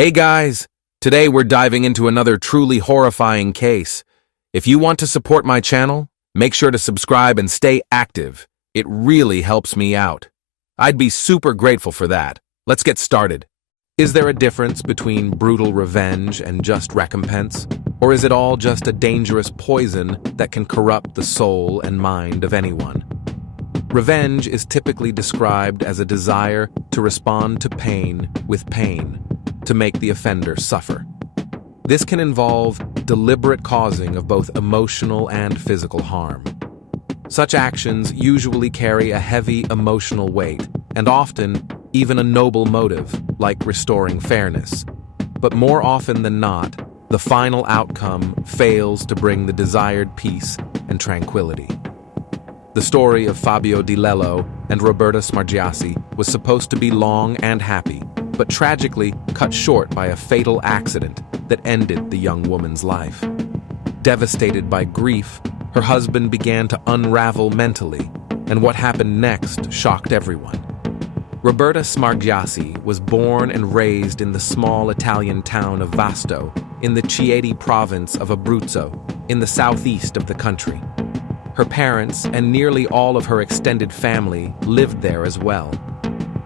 Hey guys! Today we're diving into another truly horrifying case. If you want to support my channel, make sure to subscribe and stay active. It really helps me out. I'd be super grateful for that. Let's get started. Is there a difference between brutal revenge and just recompense? Or is it all just a dangerous poison that can corrupt the soul and mind of anyone? Revenge is typically described as a desire to respond to pain with pain, to make the offender suffer. This can involve deliberate causing of both emotional and physical harm. Such actions usually carry a heavy emotional weight, and often even a noble motive, like restoring fairness. But more often than not, the final outcome fails to bring the desired peace and tranquility. The story of Fabio Di Lello and Roberta Smargiassi was supposed to be long and happy, but tragically cut short by a fatal accident that ended the young woman's life. Devastated by grief, her husband began to unravel mentally, and what happened next shocked everyone. Roberta Smargiassi was born and raised in the small Italian town of Vasto, in the Chieti province of Abruzzo, in the southeast of the country. Her parents and nearly all of her extended family lived there as well.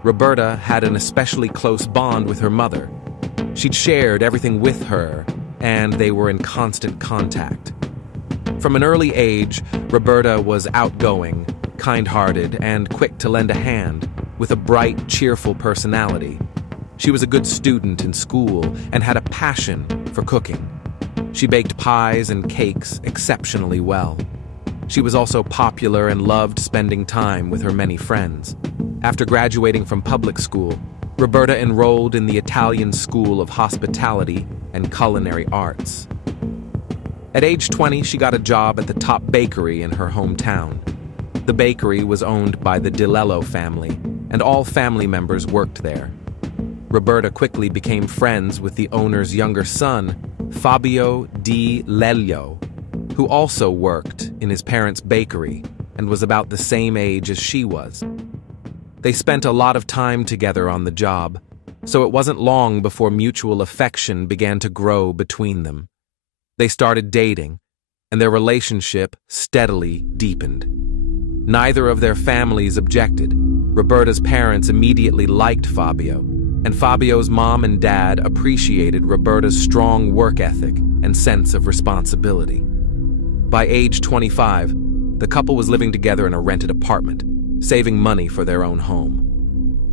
Roberta had an especially close bond with her mother. She'd shared everything with her, and they were in constant contact. From an early age, Roberta was outgoing, kind-hearted, and quick to lend a hand, with a bright, cheerful personality. She was a good student in school and had a passion for cooking. She baked pies and cakes exceptionally well. She was also popular and loved spending time with her many friends. After graduating from public school, Roberta enrolled in the Italian School of Hospitality and Culinary Arts. At age 20, she got a job at the top bakery in her hometown. The bakery was owned by the Di Lello family, and all family members worked there. Roberta quickly became friends with the owner's younger son, Fabio Di Lello, who also worked in his parents' bakery and was about the same age as she was. They spent a lot of time together on the job, so it wasn't long before mutual affection began to grow between them. They started dating, and their relationship steadily deepened. Neither of their families objected. Roberta's parents immediately liked Fabio, and Fabio's mom and dad appreciated Roberta's strong work ethic and sense of responsibility. By age 25, the couple was living together in a rented apartment, saving money for their own home.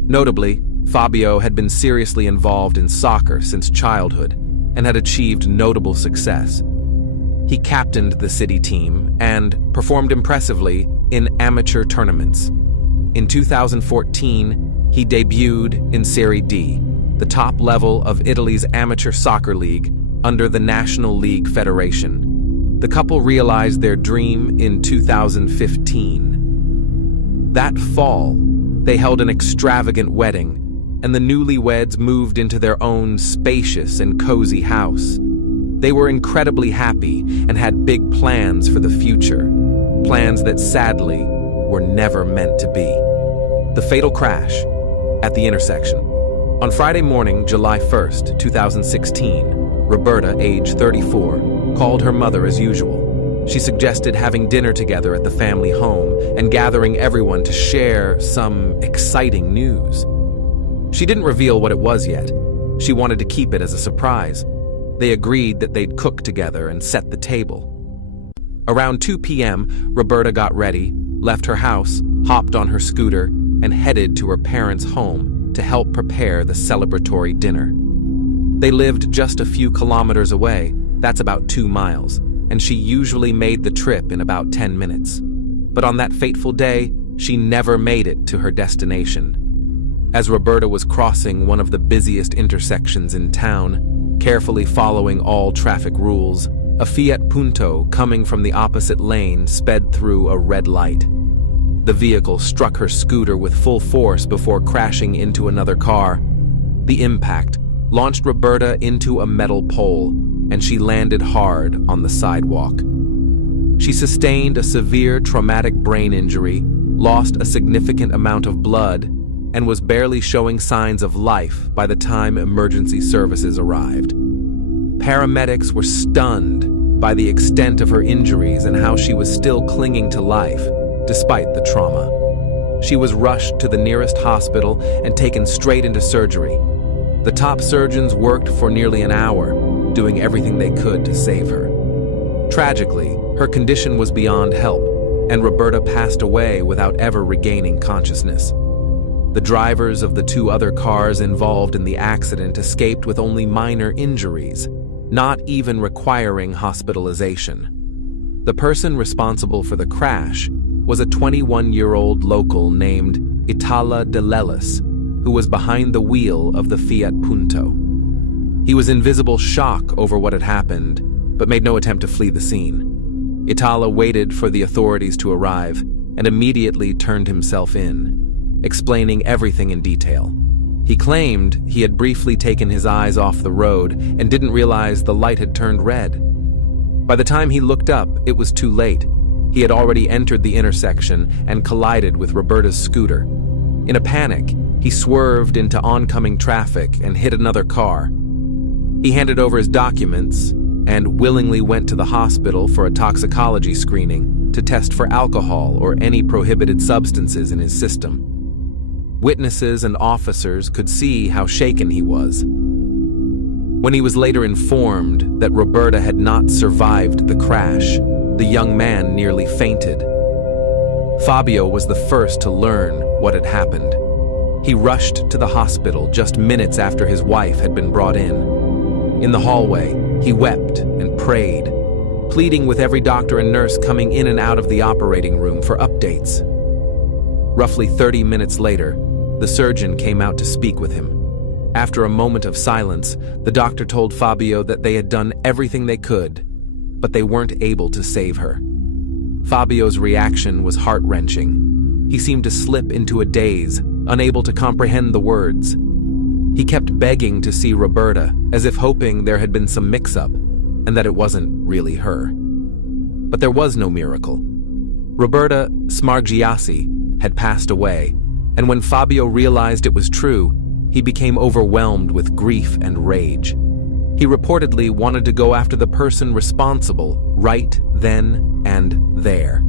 Notably, Fabio had been seriously involved in soccer since childhood and had achieved notable success. He captained the city team and performed impressively in amateur tournaments. In 2014, he debuted in Serie D, the top level of Italy's amateur soccer league under the National League Federation. The couple realized their dream in 2015. That fall, they held an extravagant wedding, and the newlyweds moved into their own spacious and cozy house. They were incredibly happy and had big plans for the future, plans that sadly were never meant to be. The fatal crash at the intersection. On Friday morning, July 1st, 2016, Roberta, age 34, called her mother as usual. She suggested having dinner together at the family home and gathering everyone to share some exciting news. She didn't reveal what it was yet. She wanted to keep it as a surprise. They agreed that they'd cook together and set the table. Around 2 p.m., Roberta got ready, left her house, hopped on her scooter, and headed to her parents' home to help prepare the celebratory dinner. They lived just a few kilometers away, that's about 2 miles, and she usually made the trip in about 10 minutes. But on that fateful day, she never made it to her destination. As Roberta was crossing one of the busiest intersections in town, carefully following all traffic rules, a Fiat Punto coming from the opposite lane sped through a red light. The vehicle struck her scooter with full force before crashing into another car. The impact launched Roberta into a metal pole, and she landed hard on the sidewalk. She sustained a severe traumatic brain injury, lost a significant amount of blood, and was barely showing signs of life by the time emergency services arrived. Paramedics were stunned by the extent of her injuries and how she was still clinging to life, despite the trauma. She was rushed to the nearest hospital and taken straight into surgery. The top surgeons worked for nearly an hour, doing everything they could to save her. Tragically, her condition was beyond help, and Roberta passed away without ever regaining consciousness. The drivers of the two other cars involved in the accident escaped with only minor injuries, not even requiring hospitalization. The person responsible for the crash was a 21-year-old local named Itala De Lelis, who was behind the wheel of the Fiat Punto. He was in visible shock over what had happened, but made no attempt to flee the scene. Itala waited for the authorities to arrive and immediately turned himself in, explaining everything in detail. He claimed he had briefly taken his eyes off the road and didn't realize the light had turned red. By the time he looked up, it was too late. He had already entered the intersection and collided with Roberta's scooter. In a panic, he swerved into oncoming traffic and hit another car. He handed over his documents and willingly went to the hospital for a toxicology screening to test for alcohol or any prohibited substances in his system. Witnesses and officers could see how shaken he was. When he was later informed that Roberta had not survived the crash, the young man nearly fainted. Fabio was the first to learn what had happened. He rushed to the hospital just minutes after his wife had been brought in. In the hallway, he wept and prayed, pleading with every doctor and nurse coming in and out of the operating room for updates. Roughly 30 minutes later, the surgeon came out to speak with him. After a moment of silence, the doctor told Fabio that they had done everything they could, but they weren't able to save her. Fabio's reaction was heart-wrenching. He seemed to slip into a daze, unable to comprehend the words. He kept begging to see Roberta, as if hoping there had been some mix-up, and that it wasn't really her. But there was no miracle. Roberta Smargiassi had passed away, and when Fabio realized it was true, he became overwhelmed with grief and rage. He reportedly wanted to go after the person responsible right then and there.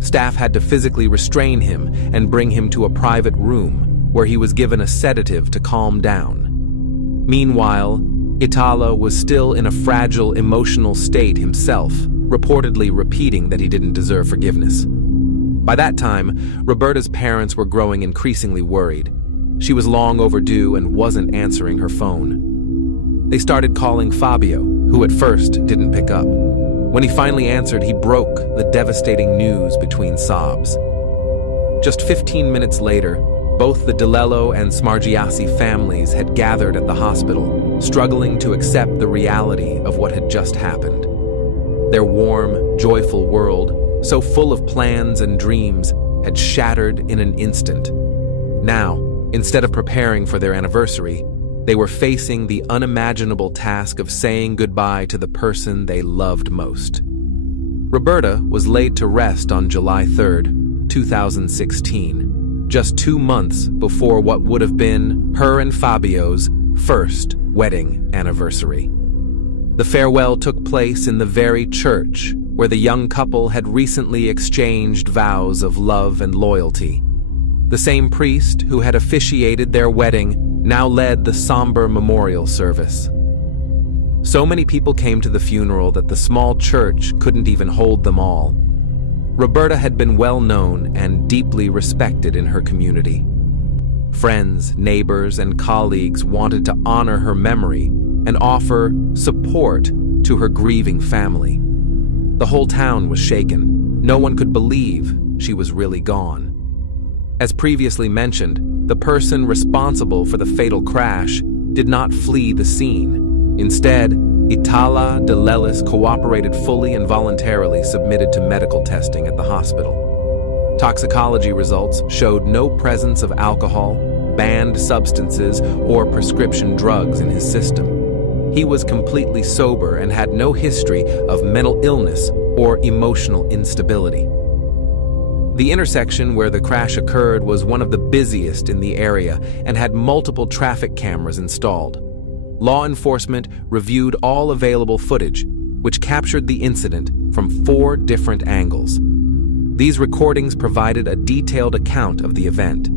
Staff had to physically restrain him and bring him to a private room where he was given a sedative to calm down. Meanwhile, Itala was still in a fragile emotional state himself, reportedly repeating that he didn't deserve forgiveness. By that time, Roberta's parents were growing increasingly worried. She was long overdue and wasn't answering her phone. They started calling Fabio, who at first didn't pick up. When he finally answered, he broke the devastating news between sobs. Just 15 minutes later, both the DeLello and Smargiassi families had gathered at the hospital, struggling to accept the reality of what had just happened. Their warm, joyful world, so full of plans and dreams, had shattered in an instant. Now, instead of preparing for their anniversary, they were facing the unimaginable task of saying goodbye to the person they loved most. Roberta was laid to rest on July 3rd, 2016, just 2 months before what would have been her and Fabio's first wedding anniversary. The farewell took place in the very church where the young couple had recently exchanged vows of love and loyalty. The same priest who had officiated their wedding now led the somber memorial service. So many people came to the funeral that the small church couldn't even hold them all. Roberta had been well known and deeply respected in her community. Friends, neighbors, and colleagues wanted to honor her memory and offer support to her grieving family. The whole town was shaken. No one could believe she was really gone. As previously mentioned, the person responsible for the fatal crash did not flee the scene. Instead, Itala De Lelis cooperated fully and voluntarily submitted to medical testing at the hospital. Toxicology results showed no presence of alcohol, banned substances, or prescription drugs in his system. He was completely sober and had no history of mental illness or emotional instability. The intersection where the crash occurred was one of the busiest in the area and had multiple traffic cameras installed. Law enforcement reviewed all available footage, which captured the incident from 4 different angles. These recordings provided a detailed account of the event.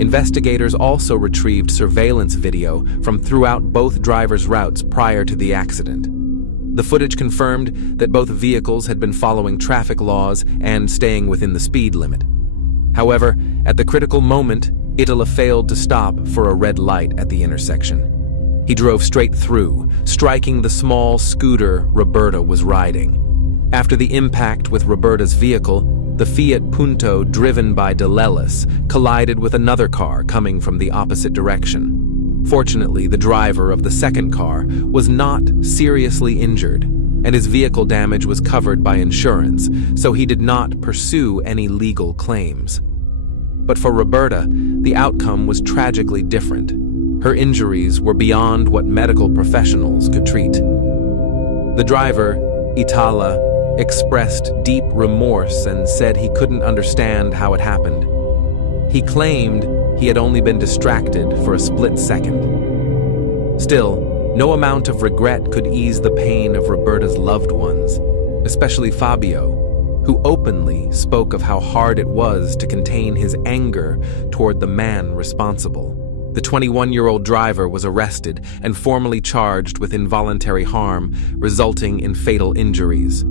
Investigators also retrieved surveillance video from throughout both drivers' routes prior to the accident. The footage confirmed that both vehicles had been following traffic laws and staying within the speed limit. However, at the critical moment, Itala failed to stop for a red light at the intersection. He drove straight through, striking the small scooter Roberta was riding. After the impact with Roberta's vehicle, the Fiat Punto driven by DeLellis collided with another car coming from the opposite direction. Fortunately, the driver of the second car was not seriously injured, and his vehicle damage was covered by insurance, so he did not pursue any legal claims. But for Roberta, the outcome was tragically different. Her injuries were beyond what medical professionals could treat. The driver, Itala, expressed deep remorse and said he couldn't understand how it happened. He claimed he had only been distracted for a split second. Still, no amount of regret could ease the pain of Roberta's loved ones, especially Fabio, who openly spoke of how hard it was to contain his anger toward the man responsible. The 21-year-old driver was arrested and formally charged with involuntary harm, resulting in fatal injuries.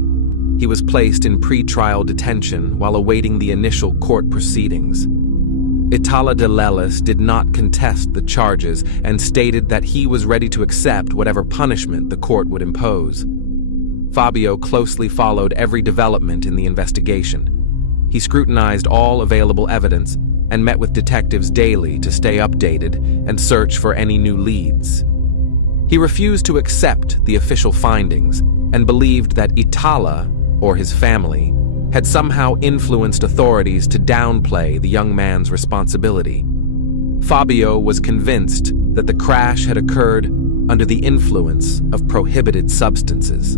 He was placed in pre-trial detention while awaiting the initial court proceedings. Itala DeLellis did not contest the charges and stated that he was ready to accept whatever punishment the court would impose. Fabio closely followed every development in the investigation. He scrutinized all available evidence and met with detectives daily to stay updated and search for any new leads. He refused to accept the official findings and believed that Itala, or his family, had somehow influenced authorities to downplay the young man's responsibility. Fabio was convinced that the crash had occurred under the influence of prohibited substances.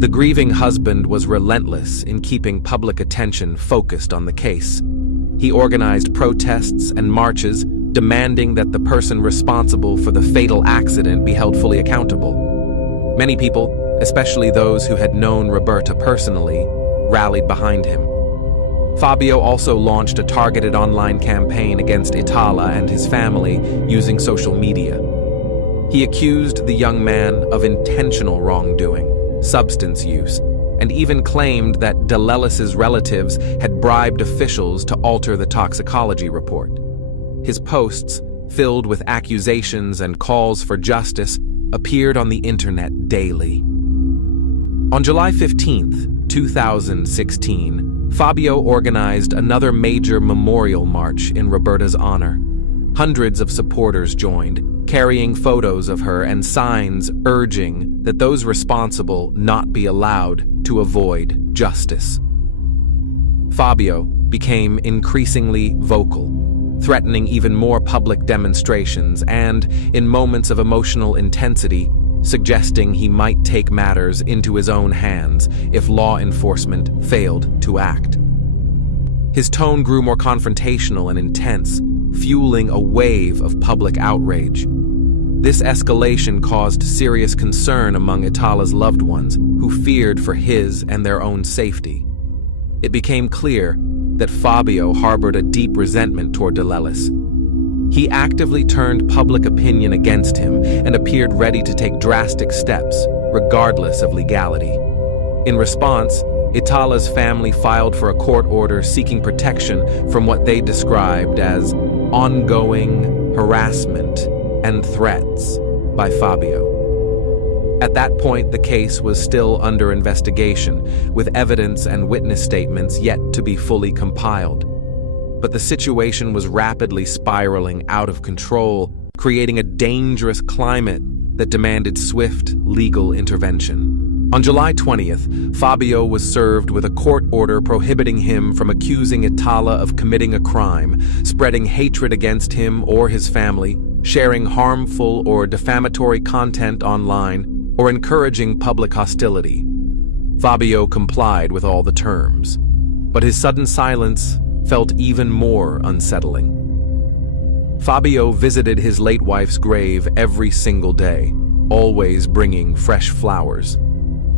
The grieving husband was relentless in keeping public attention focused on the case. He organized protests and marches, demanding that the person responsible for the fatal accident be held fully accountable. Many people, especially those who had known Roberta personally, rallied behind him. Fabio also launched a targeted online campaign against Itala and his family using social media. He accused the young man of intentional wrongdoing, substance use, and even claimed that DeLellis' relatives had bribed officials to alter the toxicology report. His posts, filled with accusations and calls for justice, appeared on the internet daily. On July 15, 2016, Fabio organized another major memorial march in Roberta's honor. Hundreds of supporters joined, carrying photos of her and signs urging that those responsible not be allowed to avoid justice. Fabio became increasingly vocal, threatening even more public demonstrations and, in moments of emotional intensity, suggesting he might take matters into his own hands if law enforcement failed to act. His tone grew more confrontational and intense, fueling a wave of public outrage. This escalation caused serious concern among Itala's loved ones, who feared for his and their own safety. It became clear that Fabio harbored a deep resentment toward DeLellis. He actively turned public opinion against him and appeared ready to take drastic steps, regardless of legality. In response, Itala's family filed for a court order seeking protection from what they described as ongoing harassment and threats by Fabio. At that point, the case was still under investigation, with evidence and witness statements yet to be fully compiled. But the situation was rapidly spiraling out of control, creating a dangerous climate that demanded swift legal intervention. On July 20th, Fabio was served with a court order prohibiting him from accusing Itala of committing a crime, spreading hatred against him or his family, sharing harmful or defamatory content online, or encouraging public hostility. Fabio complied with all the terms. But his sudden silence felt even more unsettling. Fabio visited his late wife's grave every single day, always bringing fresh flowers.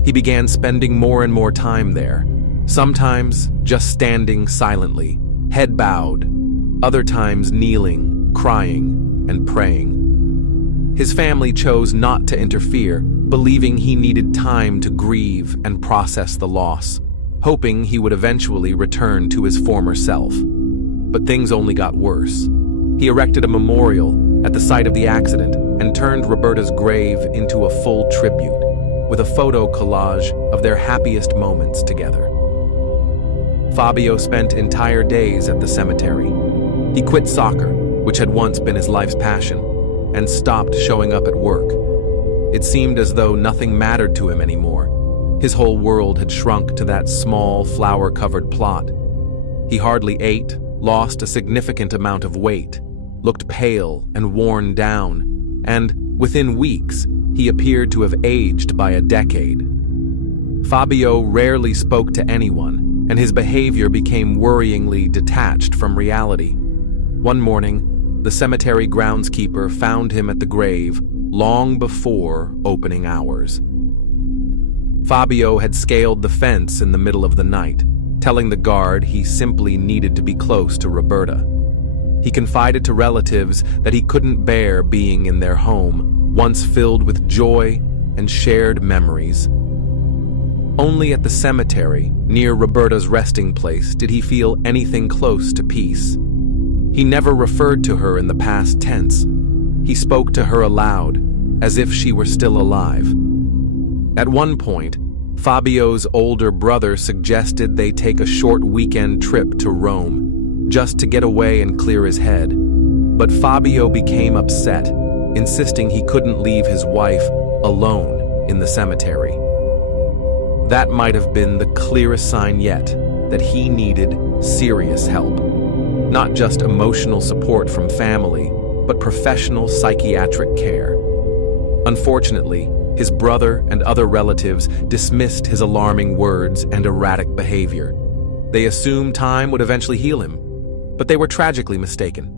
He began spending more and more time there, sometimes just standing silently, head bowed, other times kneeling, crying, and praying. His family chose not to interfere, believing he needed time to grieve and process the loss, hoping he would eventually return to his former self. But things only got worse. He erected a memorial at the site of the accident and turned Roberta's grave into a full tribute, with a photo collage of their happiest moments together. Fabio spent entire days at the cemetery. He quit soccer, which had once been his life's passion, and stopped showing up at work. It seemed as though nothing mattered to him anymore. His whole world had shrunk to that small, flower-covered plot. He hardly ate, lost a significant amount of weight, looked pale and worn down, and, within weeks, he appeared to have aged by a decade. Fabio rarely spoke to anyone, and his behavior became worryingly detached from reality. One morning, the cemetery groundskeeper found him at the grave long before opening hours. Fabio had scaled the fence in the middle of the night, telling the guard he simply needed to be close to Roberta. He confided to relatives that he couldn't bear being in their home, once filled with joy and shared memories. Only at the cemetery, near Roberta's resting place, did he feel anything close to peace. He never referred to her in the past tense. He spoke to her aloud, as if she were still alive. At one point, Fabio's older brother suggested they take a short weekend trip to Rome, just to get away and clear his head. But Fabio became upset, insisting he couldn't leave his wife alone in the cemetery. That might have been the clearest sign yet that he needed serious help. Not just emotional support from family, but professional psychiatric care. Unfortunately, his brother and other relatives dismissed his alarming words and erratic behavior. They assumed time would eventually heal him, but they were tragically mistaken.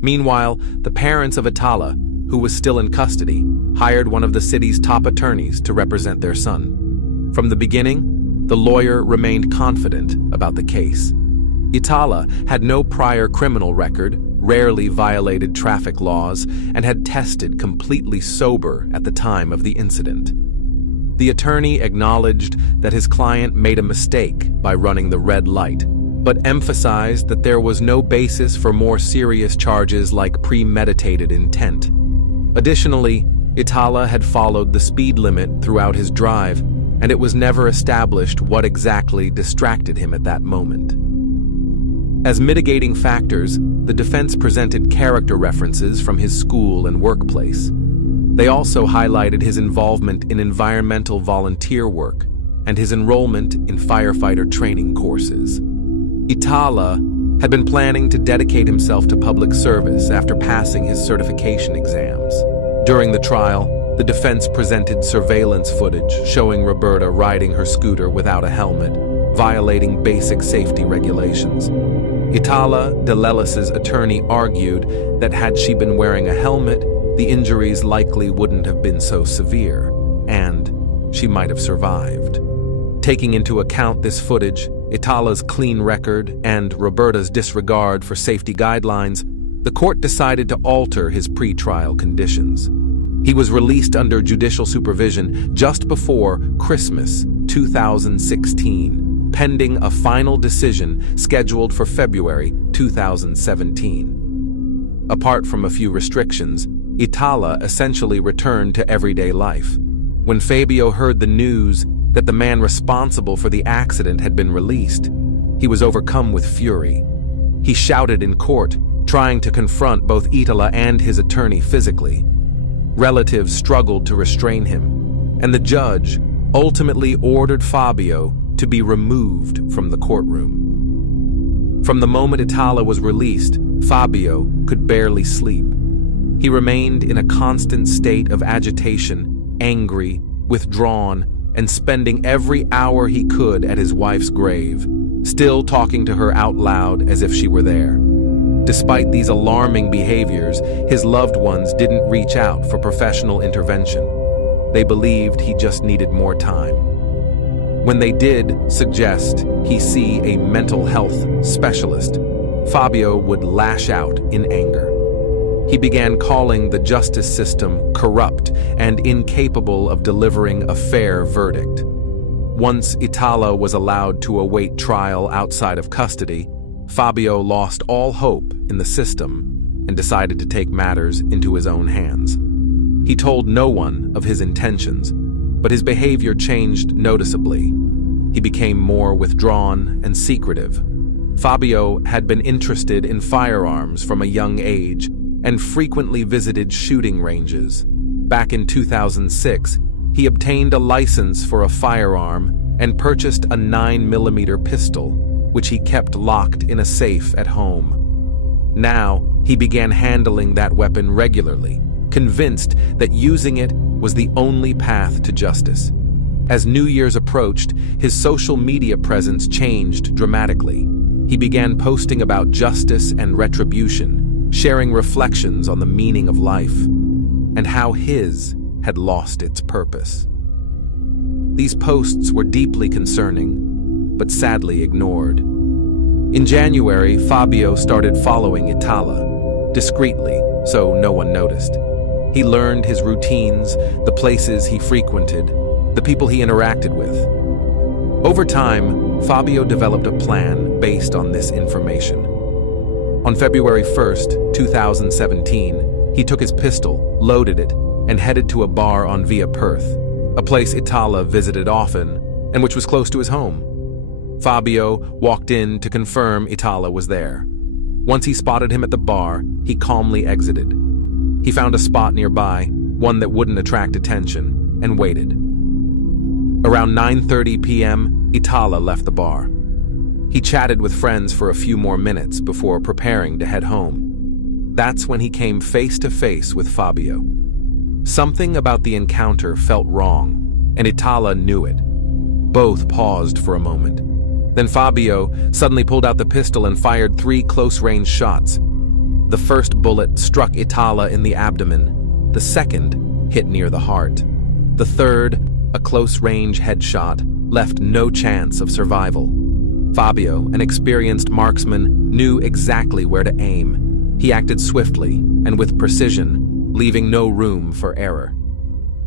Meanwhile, the parents of Itala, who was still in custody, hired one of the city's top attorneys to represent their son. From the beginning, the lawyer remained confident about the case. Itala had no prior criminal record, rarely violated traffic laws, and had tested completely sober at the time of the incident. The attorney acknowledged that his client made a mistake by running the red light, but emphasized that there was no basis for more serious charges like premeditated intent. Additionally, Itala had followed the speed limit throughout his drive, and it was never established what exactly distracted him at that moment. As mitigating factors, the defense presented character references from his school and workplace. They also highlighted his involvement in environmental volunteer work and his enrollment in firefighter training courses. Itala had been planning to dedicate himself to public service after passing his certification exams. During the trial, the defense presented surveillance footage showing Roberta riding her scooter without a helmet, violating basic safety regulations. Itala de Lellis's attorney argued that had she been wearing a helmet, the injuries likely wouldn't have been so severe, and she might have survived. Taking into account this footage, Itala's clean record, and Roberta's disregard for safety guidelines, the court decided to alter his pretrial conditions. He was released under judicial supervision just before Christmas 2016, pending a final decision scheduled for February 2017. Apart from a few restrictions, Itala essentially returned to everyday life. When Fabio heard the news that the man responsible for the accident had been released, he was overcome with fury. He shouted in court, trying to confront both Itala and his attorney physically. Relatives struggled to restrain him, and the judge ultimately ordered Fabio to be removed from the courtroom. From the moment Itala was released, Fabio could barely sleep. He remained in a constant state of agitation, angry, withdrawn, and spending every hour he could at his wife's grave. still talking to her out loud as if she were there. Despite these alarming behaviors, his loved ones didn't reach out for professional intervention. They believed he just needed more time. When they did suggest he see a mental health specialist, Fabio would lash out in anger. He began calling the justice system corrupt and incapable of delivering a fair verdict. Once Itala was allowed to await trial outside of custody, Fabio lost all hope in the system and decided to take matters into his own hands. He told no one of his intentions, but his behavior changed noticeably. He became more withdrawn and secretive. Fabio had been interested in firearms from a young age and frequently visited shooting ranges. Back in 2006, he obtained a license for a firearm and purchased a 9mm pistol, which he kept locked in a safe at home. Now, he began handling that weapon regularly, convinced that using it was the only path to justice. As New Year's approached, his social media presence changed dramatically. He began posting about justice and retribution, sharing reflections on the meaning of life, and how his had lost its purpose. These posts were deeply concerning, but sadly ignored. In January, Fabio started following Itala, discreetly, so no one noticed. He learned his routines, the places he frequented, the people he interacted with. Over time, Fabio developed a plan based on this information. On February 1st, 2017, he took his pistol, loaded it, and headed to a bar on Via Perth, a place Itala visited often and which was close to his home. Fabio walked in to confirm Itala was there. Once he spotted him at the bar, he calmly exited. He found a spot nearby, one that wouldn't attract attention, and waited. Around 9:30 p.m., Itala left the bar. He chatted with friends for a few more minutes before preparing to head home. That's when he came face to face with Fabio. Something about the encounter felt wrong, and Itala knew it. Both paused for a moment. Then Fabio suddenly pulled out the pistol and fired 3 close-range shots. The first bullet struck Itala in the abdomen. The second hit near the heart. The third, a close-range headshot, left no chance of survival. Fabio, an experienced marksman, knew exactly where to aim. He acted swiftly and with precision, leaving no room for error.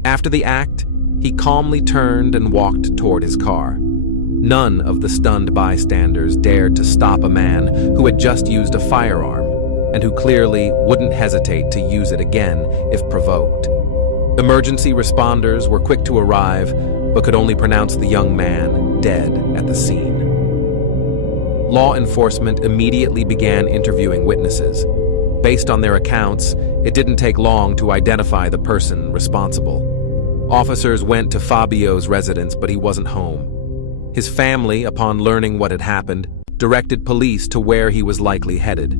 After the act, he calmly turned and walked toward his car. None of the stunned bystanders dared to stop a man who had just used a firearm and who clearly wouldn't hesitate to use it again if provoked. Emergency responders were quick to arrive, but could only pronounce the young man dead at the scene. Law enforcement immediately began interviewing witnesses. Based on their accounts, it didn't take long to identify the person responsible. Officers went to Fabio's residence, but he wasn't home. His family, upon learning what had happened, directed police to where he was likely headed.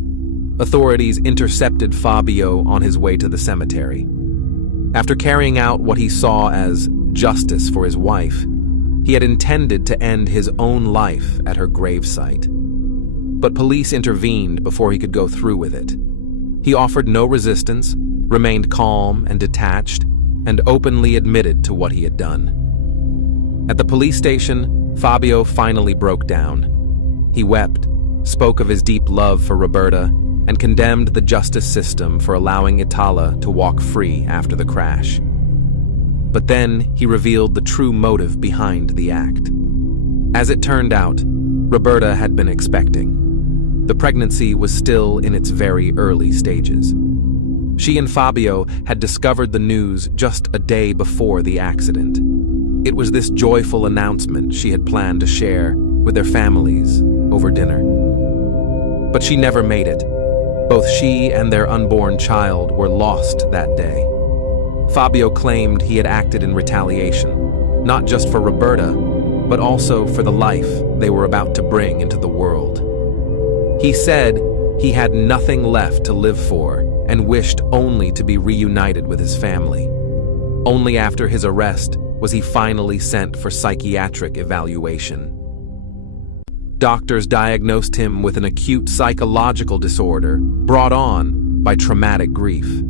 Authorities intercepted Fabio on his way to the cemetery. After carrying out what he saw as justice for his wife, he had intended to end his own life at her gravesite. But police intervened before he could go through with it. He offered no resistance, remained calm and detached, and openly admitted to what he had done. At the police station, Fabio finally broke down. He wept, spoke of his deep love for Roberta, and condemned the justice system for allowing Itala to walk free after the crash. But then he revealed the true motive behind the act. As it turned out, Roberta had been expecting. The pregnancy was still in its very early stages. She and Fabio had discovered the news just a day before the accident. It was this joyful announcement she had planned to share with their families over dinner. But she never made it. Both she and their unborn child were lost that day. Fabio claimed he had acted in retaliation, not just for Roberta, but also for the life they were about to bring into the world. He said he had nothing left to live for and wished only to be reunited with his family. Only after his arrest was he finally sent for psychiatric evaluation. doctors diagnosed him with an acute psychological disorder brought on by traumatic grief.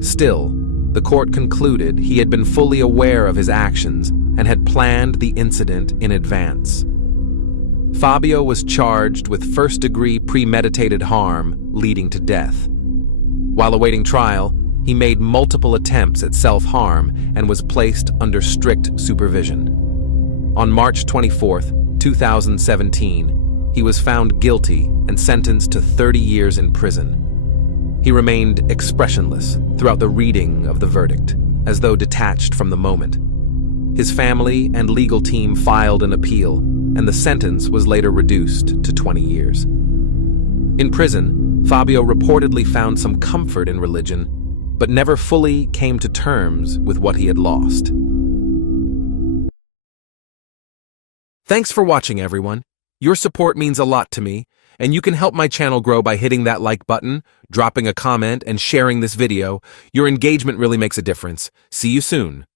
Still, the court concluded he had been fully aware of his actions and had planned the incident in advance. Fabio was charged with first-degree premeditated harm leading to death. While awaiting trial, he made multiple attempts at self-harm and was placed under strict supervision. On March 24, 2017, he was found guilty and sentenced to 30 years in prison. He remained expressionless throughout the reading of the verdict, as though detached from the moment. His family and legal team filed an appeal, and the sentence was later reduced to 20 years. In prison, Fabio reportedly found some comfort in religion, but never fully came to terms with what he had lost. Thanks for watching, everyone. Your support means a lot to me, and you can help my channel grow by hitting that like button, dropping a comment, and sharing this video. Your engagement really makes a difference. See you soon.